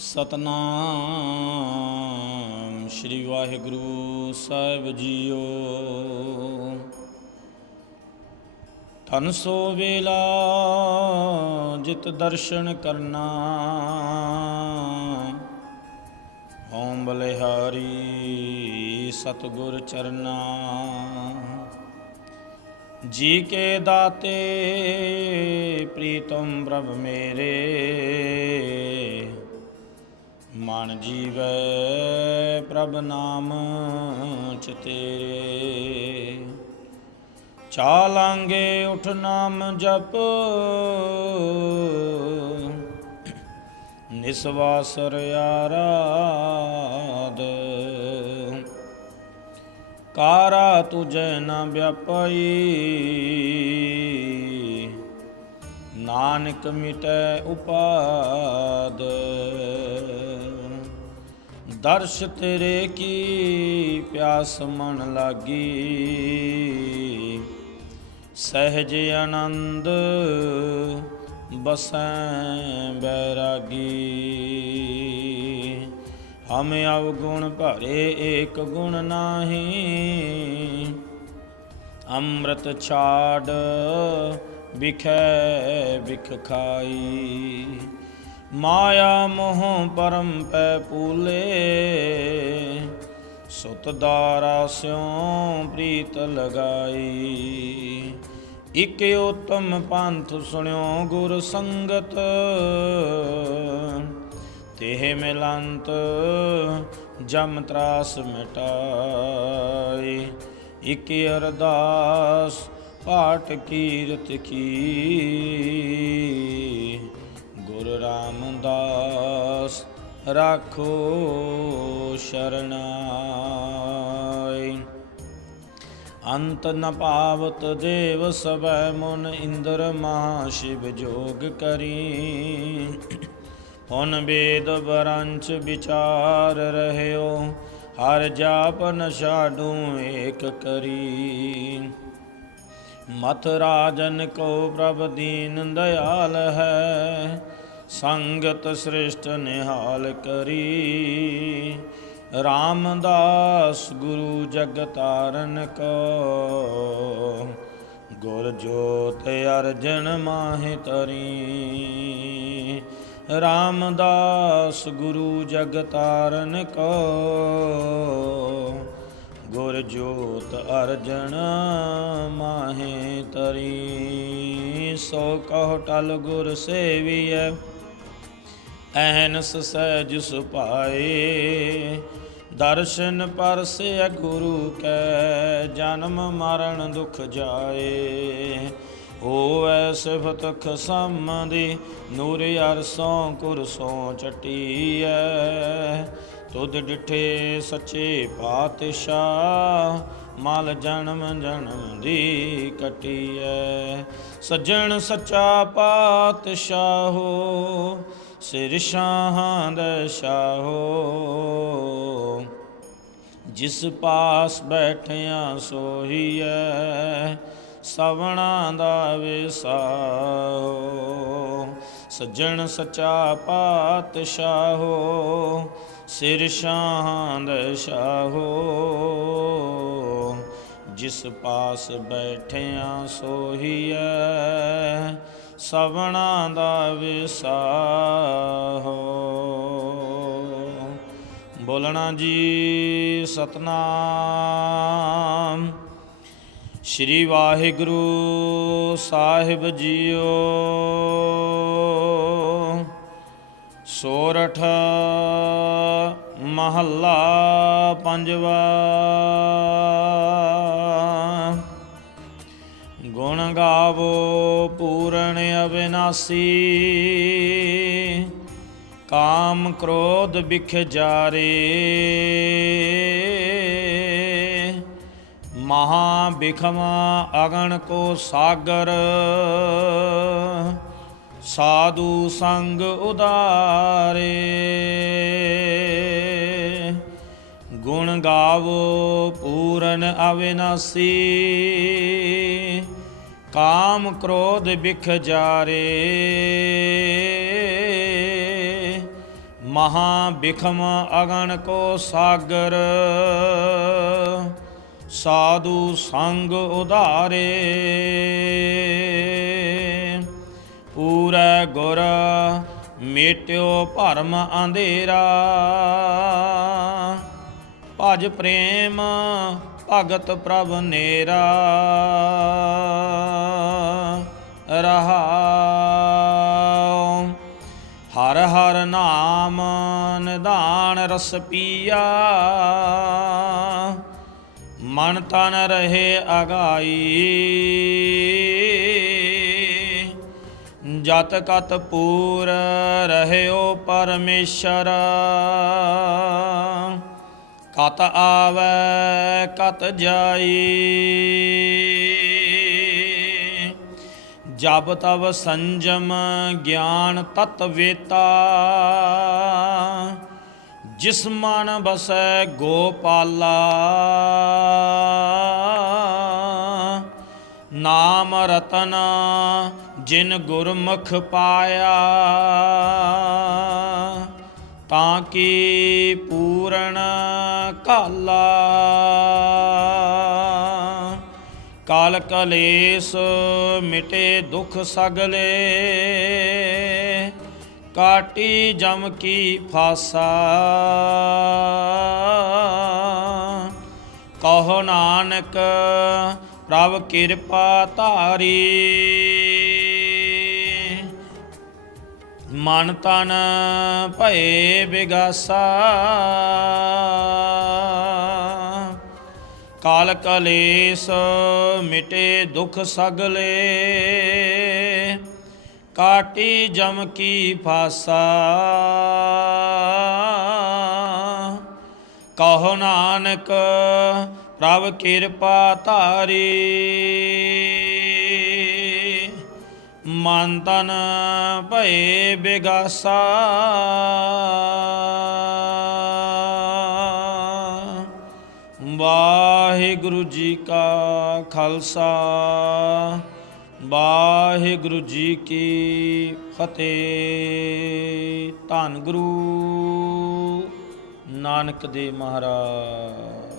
ਸਤਨਾਮ ਸ੍ਰੀ ਵਾਹਿਗੁਰੂ ਸਾਹਿਬ ਜੀਓ। ਧਨ ਸੋ ਵੇਲਾ, ਜਿਤ ਦਰਸ਼ਨ ਕਰਨਾ। ਓਮ ਬਲਿਹਾਰੀ ਸਤਗੁਰ ਚਰਨਾ। ਜੀ ਕੇ ਦਾਤੇ, ਪ੍ਰੀਤਮ ਪ੍ਰਭ ਮੇਰੇ। ਮਨ ਜੀਵੈ ਪ੍ਰਭ ਨਾਮ ਚ ਤੇਰੇ। ਚਾਲਾਂਗੇ ਉਠ ਨਾਮ ਜਪ ਨਿਸਵਾਸਰ ਆਰਾਧ ਕਾਰਾ ਤੁਝੈ ਨ ਵਿਆਪਈ, ਨਾਨਕ ਮਿਟੈ ਉਪਾਦ। ਦਰਸ਼ ਤੇਰੇ ਕੀ ਪਿਆਸ ਮਨ ਲਾਗੀ? ਸਹਿਜ ਆਨੰਦ ਬਸੈ ਬੈਰਾਗੀ। ਹਮ ਅਵਗੁਣ ਭਰੇ ਏਕ ਗੁਣ ਨਾਹੀ। ਅੰਮ੍ਰਿਤ ਛਾੜ ਵਿਖੈ ਵਿਖ ਖਾਈ। ਮਾਇਆ ਮੋਹ ਪਰਮ ਪੈ ਪੂਲੇ। ਸੁਤ ਦਾਰਾ ਸਿਉ ਪ੍ਰੀਤ ਲਗਾਈ। ਇਕ ਉਤਮ ਪੰਥ ਸੁਣਿਓ ਗੁਰ ਸੰਗਤ। ਤੇਹ ਮਿਲੰਤ ਜਮ ਤਰਾਸ ਮਿਟਾਈ। ਇਕ ਅਰਦਾਸ ਪਾਠ ਕੀਰਤ ਕੀ। ਗੁਰੂ ਰਾਮਦਾਸ ਰਾਖੋ ਸ਼ਰਨਾਈ ਅੰਤ ਨ ਪਾਵਤ ਦੇਵ ਸਭੈ ਮਨ ਇੰਦਰ ਮਹਾ ਸ਼ਿਵ ਜੋਗ ਕਰੀ। ਹੁਣ ਵੇਦ ਬਰੰਚ ਵਿਚਾਰ ਰਹਿਓ, ਹਰ ਜਾਪ ਨ ਛਾਡੂ ਏਕ ਕਰੀ। ਮਥ ਰਾਜਨ ਕੋ ਪ੍ਰਭ ਦੀਨ ਦਇਆਲ ਹੈ ਸੰਗਤ ਸ੍ਰਿਸ਼ਟ ਨਿਹਾਲ ਕਰੀ। ਰਾਮਦਾਸ ਗੁਰੂ ਜਗਤਾਰਨ ਕੋ ਗੁਰ ਜੋਤ ਅਰਜਨ ਮਾਹਿ ਤਰੀ। ਰਾਮਦਾਸ ਗੁਰੂ ਜਗਤਾਰਨ ਕੋ ਗੁਰ ਜੋਤ ਅਰਜਨ ਮਾਹੇ ਤਰੀ। ਸੋ ਕਹੁ ਟਲ ਗੁਰ ਸੇਵੀਐ ਐਨਸ ਸਹਿਜ ਸੁਭਾਏ, ਦਰਸ਼ਨ ਪਰਸੈ ਗੁਰੂ ਕੈ, ਜਨਮ ਮਰਨ ਦੁਖ ਜਾਏ। ਹੋਵੈ ਸਿਫਤ ਖਸਮਦੀ ਨੂਰ ਅਰਸੋਂ ਕੁਰਸੋਂ ਚਟੀਐ। ਤੁਧ ਡਿਠੇ ਸੱਚੇ ਪਾਤਸ਼ਾਹ, ਮਲ ਜਨਮ ਜਨਮ ਦੀ ਕਟੀਐ। ਸੱਜਣ ਸੱਚਾ ਪਾਤਸ਼ਾਹੋ ਸਿਰ ਸ਼ਾਹਾਂ ਦਾ ਜਿਸ ਪਾਸ ਬੈਠਿਆ ਸੋਹੀਐ, ਸਵਣਾ ਦਾ ਵਿਸਾਹੋ। ਸੱਜਣ ਸੱਚਾ ਪਾਤਸ਼ਾਹੋ, ਸਿਰ ਸ਼ਾਹਾਂ ਦਾ ਸ਼ਾਹੋ ਜਿਸ ਪਾਸ ਬੈਠਿਆ ਸੋਹੀਐ ਸਵਣਾ ਦਾ ਵਿਸਾਹੋ ਬੋਲਣਾ ਜੀ ਸਤਨਾਮ। ਸ਼੍ਰੀ ਵਾਹਿਗੁਰੂ ਸਾਹਿਬ ਜੀਓ। ਸੋਰਠ ਮਹੱਲਾ ਪੰਜਵਾ। ਗੁਣ ਗਾਵੋ, ਪੂਰਨ ਅਬਿਨਾਸੀ ਕਾਮ ਕ੍ਰੋਧ ਬਿਖ ਜਾਰੇ। ਮਹਾ ਬਿਖਮਾ ਅਗਣ ਕੋ ਸਾਗਰ। ਸਾਧੂ ਸੰਗ ਉਦਾਰੇ ਗੁਣ ਗਾਵੋ, ਪੂਰਨ ਅਵਿਨਾਸੀ। ਕਾਮ ਕ੍ਰੋਧ ਬਿਖ ਜਾਰੇ ਮਹਾ ਬਿਖਮ ਅਗਣ ਕੋ ਸਾਗਰ। ਸਾਧੂ ਸੰਗ ਉਧਾਰੇ। ਪੂਰਾ ਗੁਰ ਮੇਟਿਓ ਭਰਮ ਅੰਧੇਰਾ। ਭਜ ਪ੍ਰੇਮ ਭਗਤ ਪ੍ਰਭ ਨੇਰਾ ਰਹਾਉ। ਹਰ ਹਰ ਨਾਮ ਨਿਧਾਨ ਰਸ ਪੀਆ। ਮਨ ਤਨ ਰਹੇ ਅਗਾਈ। ਜਤ ਕਤ ਪੂਰ ਰਹਿਓ ਪਰਮੇਸ਼ਰ। ਕਤ ਆਵੈ, ਕਤ ਜਾਈ। ਜਬ ਤਬ ਸੰਜਮ ਗਿਆਨ ਤਤ ਵੇਤਾ। ਜਿਸ ਮਨ ਬਸੈ ਗੋਪਾਲਾ। ਨਾਮ ਰਤਨ ਜਿਨ ਗੁਰਮੁਖ ਪਾਇਆ। ਤਾਂ ਕਿ ਪੂਰਨ ਕਾਲਾ ਕਾਲ ਕਲੇਸ਼ ਮਿਟੇ ਦੁਖ ਸਗਲੇ, ਕਾਟੀ ਜਮ ਕੀ ਫਾਸਾ। ਕਹੋ ਨਾਨਕ ਪ੍ਰਭ ਕਿਰਪਾ ਧਾਰੀ। ਮਨ ਤਨ ਭਏ ਬਿਗਾਸਾ। ਕਾਲ ਕਲੇਸ਼ ਮਿਟੇ ਦੁਖ ਸਗਲੇ। ਕਾਟੀ ਜਮ ਕੀ ਫਾਸਾ। ਕਹੋ ਨਾਨਕ ਪ੍ਰਭ ਕਿਰਪਾ ਧਾਰੀ। ਮਨ ਤਨ ਭਏ ਬਿਗਾਸਾ। ਵਾਹਿਗੁਰੂ ਜੀ ਕਾ ਖਾਲਸਾ, ਵਾਹਿਗੁਰੂ ਜੀ ਕੀ ਫਤਿਹ। ਧੰਨ ਗੁਰੂ ਨਾਨਕ ਦੇਵ ਮਹਾਰਾਜ।